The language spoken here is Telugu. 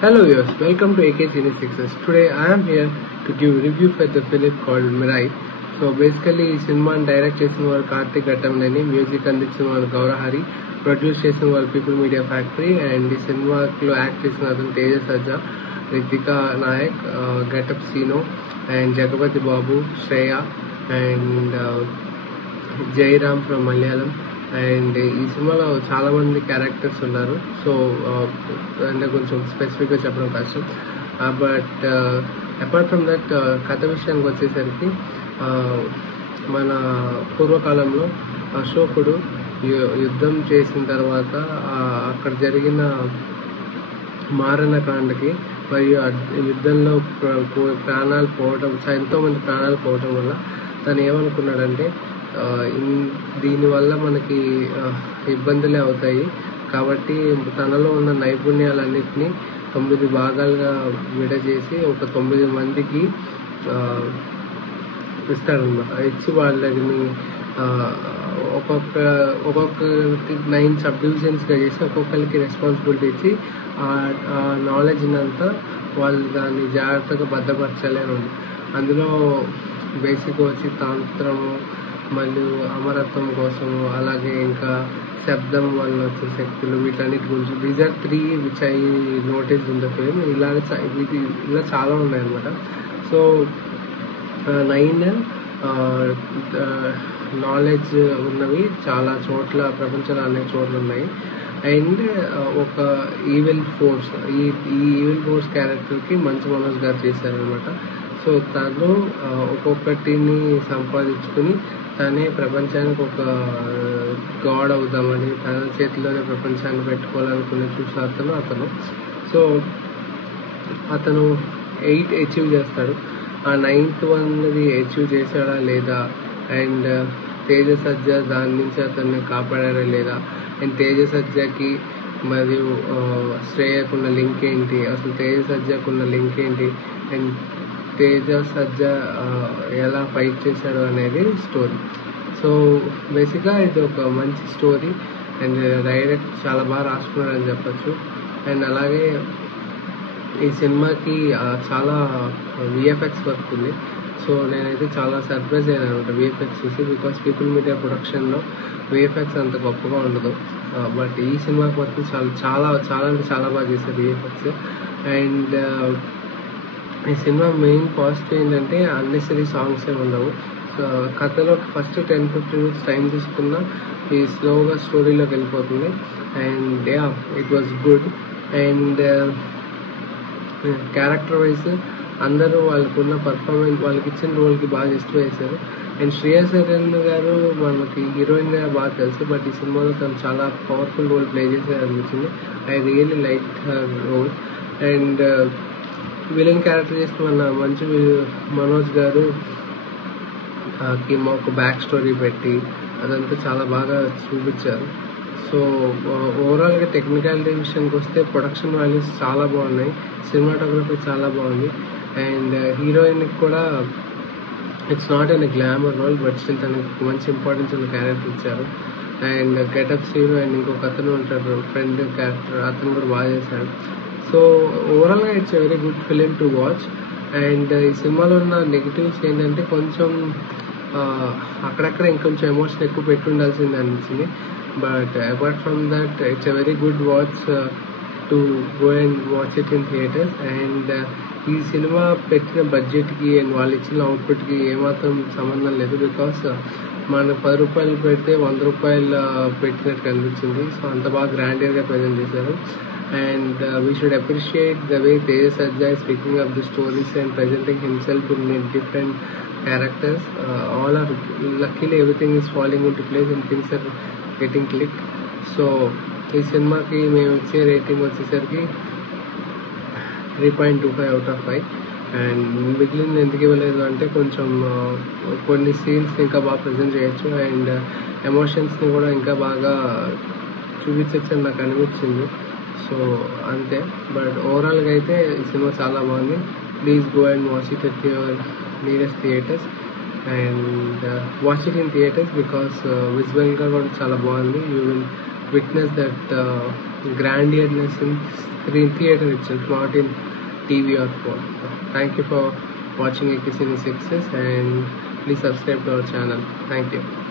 Hello viewers, welcome to AK Cine Success. Today I am here to give review for the film called Mirai. So basically ఈ సినిమాని డైరెక్ట్ చేసిన వారు కార్తిక్ ఘట్టంనేని, మ్యూజిక్ అందించిన వారు గౌరహరి, ప్రొడ్యూస్ చేసిన వారు పీపుల్ మీడియా ఫ్యాక్టరీ అండ్ ఈ సినిమాలో యాక్ట్ చేసిన అతను Teja Sajja, Ritika Nayak, Getup Seenu and Jagapathi Babu, Shriya and Jairam from Malayalam. And ఈ సినిమాలో చాలా మంది క్యారెక్టర్స్ ఉన్నారు. సో అంటే కొంచెం స్పెసిఫిక్గా చెప్పడం కష్టం. బట్ అపార్ట్ ఫ్రమ్ దట్ కథ విషయానికి వచ్చేసరికి మన పూర్వకాలంలో అశోకుడు యుద్ధం చేసిన తర్వాత అక్కడ జరిగిన మారణకాండకి మరియు యుద్ధంలో ప్రాణాలు పోవడం, ఎంతో మంది ప్రాణాలు పోవడం వల్ల తను ఏమనుకున్నాడంటే దీనివల్ల మనకి ఇబ్బందులే అవుతాయి కాబట్టి తనలో ఉన్న నైపుణ్యాలన్నింటినీ 9 భాగాలుగా విడజేసి ఒక 9 మందికి ఇస్తాడనమాట. ఇచ్చి వాళ్ళని ఒక్కొక్క 9 సబ్ డివిజన్స్గా చేసి ఒక్కొక్కరికి రెస్పాన్సిబిలిటీ ఇచ్చి ఆ నాలెడ్జ్ని అంతా వాళ్ళు దాన్ని జాగ్రత్తగా భద్రపరచాలి అని ఉంది. అందులో బేసిక్ వచ్చి తంత్రము, మళ్ళీ అమరత్వం కోసము, అలాగే ఇంకా శబ్దం వల్ల వచ్చే శక్తులు, వీటన్నిటి గురించి. These are 3 which I notice in the film. ఇలా చాలా ఉన్నాయన్నమాట. సో 9 నాలెడ్జ్ ఉన్నవి చాలా చోట్ల, ప్రపంచంలో అనేక చోట్ల ఉన్నాయి. అండ్ ఒక ఈవిల్ ఫోర్స్, ఈ ఈవిల్ ఫోర్స్ క్యారెక్టర్కి మంచు మనోజ్ గారు చేశారనమాట. సో తను ఒక్కొక్కటిని సంపాదించుకుని తనే ప్రపంచానికి ఒక గాడ్ అవుదామని తన చేతిలోనే ప్రపంచాన్ని పెట్టుకోవాలనుకునే చూసాను అతను. సో అతను 8 అచీవ్ చేస్తాడు. ఆ 9th వన్ది అచీవ్ చేశాడా లేదా, అండ్ తేజ సజ్జా దాని నుంచి అతన్ని కాపాడారా లేదా, అండ్ తేజ సజ్జాకి మరియు శ్రేయకున్న లింక్ ఏంటి, అసలు తేజ సజ్జాకున్న లింక్ ఏంటి, అండ్ తేజ సజ్జా ఎలా ఫైట్ చేశాడు అనేది స్టోరీ. సో బేసిక్గా ఇది ఒక మంచి స్టోరీ అండ్ డైరెక్ట్ చాలా బాగా రాసుకున్నారని చెప్పచ్చు. అండ్ అలాగే ఈ సినిమాకి చాలా విఎఫ్ఎక్స్ వర్క్ ఉంది. సో నేనైతే చాలా సర్ప్రైజ్ అయ్యాను అనమాట విఎఫ్ఎక్స్ చూసి. బికాస్ పీపుల్ మీడియా ప్రొడక్షన్లో విఎఫ్ఎక్స్ అంత గొప్పగా ఉండదు. బట్ ఈ సినిమాకి మాత్రం చాలా అంటే చాలా బాగా చేశారు విఎఫ్ఎక్స్. అండ్ ఈ సినిమా మెయిన్ పాజిటివ్ ఏంటంటే అన్నెసరీ సాంగ్స్ ఏమి ఉండవు. కథలో ఫస్ట్ 10-15 minutes టైం తీసుకున్నా ఈ స్లోగా స్టోరీలోకి వెళ్ళిపోతుంది. And it was good. And character wise అందరూ వాళ్ళకున్న పర్ఫార్మెన్స్, వాళ్ళకి ఇచ్చిన రోల్కి బాగా జస్టిఫై చేశారు. అండ్ శ్రేయా సరన్ గారు మనకి హీరోయిన్గా బాగా తెలుసు, బట్ ఈ సినిమాలో తను చాలా పవర్ఫుల్ రోల్ ప్లే చేసేది అనిపించింది. I really like her role. And villain character చేసిన మన మంచు మనోజ్ గారు ఒక బ్యాక్ స్టోరీ పెట్టి అదంతా చాలా బాగా చూపించారు. సో ఓవరాల్గా టెక్నికాలిటీ విషయానికి వస్తే ప్రొడక్షన్ వాల్యూస్ చాలా బాగున్నాయి, సినిమాటోగ్రఫీ చాలా బాగుంది. అండ్ హీరోయిన్కి కూడా it's not un glamour role, but still తనకి మంచి ఇంపార్టెన్స్ ఉన్న క్యారెక్టర్ ఇచ్చారు. అండ్ గెటప్ సీన్ అండ్ ఇంకొక అతను ఉంటాడు ఫ్రెండ్ క్యారెక్టర్, అతను కూడా బాగా చేశాడు. సో ఓవరాల్గా it's a very good film to watch. And ఈ సినిమాలో ఉన్న నెగిటివ్స్ ఏంటంటే కొంచెం అక్కడక్కడ ఇంకొంచెం ఎమోషన్ ఎక్కువ పెట్టి ఉండాల్సింది అనిపించింది. But apart from that it's a very good watch to go and watch it in theatres. And ఈ సినిమా పెట్టిన బడ్జెట్కి అండ్ వాళ్ళు ఇచ్చిన అవుట్పుట్కి ఏమాత్రం సంబంధం లేదు. బికాస్ మన 10 రూపాయలు పెడితే 100 రూపాయలు పెట్టినట్టు కనిపించింది. సో అంత బాగా గ్రాండియర్గా ప్రజెంట్ చేశారు. And we should appreciate the way Teja Sajja is picking up the stories and presenting himself in different characters. All are luckily everything is falling into place and things are getting clicked. So ఈ సినిమాకి మేము ఇచ్చే రేటింగ్ వచ్చేసరికి 3.25 out of 5. అండ్ మిగిలింది ఎందుకు ఇవ్వలేదు అంటే కొంచెం కొన్ని సీన్స్ని ఇంకా బాగా ప్రజెంట్ చేయొచ్చు అండ్ ఎమోషన్స్ని కూడా ఇంకా బాగా చూపించచ్చు అని నాకు అనిపించింది. సో అంతే. బట్ ఓవరాల్గా అయితే ఈ సినిమా చాలా బాగుంది. Please go and watch it at your nearest theatres and watch it in theatres because విజువల్గా కూడా చాలా బాగుంది. You will witness that grandiousness in screen theater itself, not in TV or phone. Thank you for watching AK Cine Success, and please subscribe to our channel. Thank you.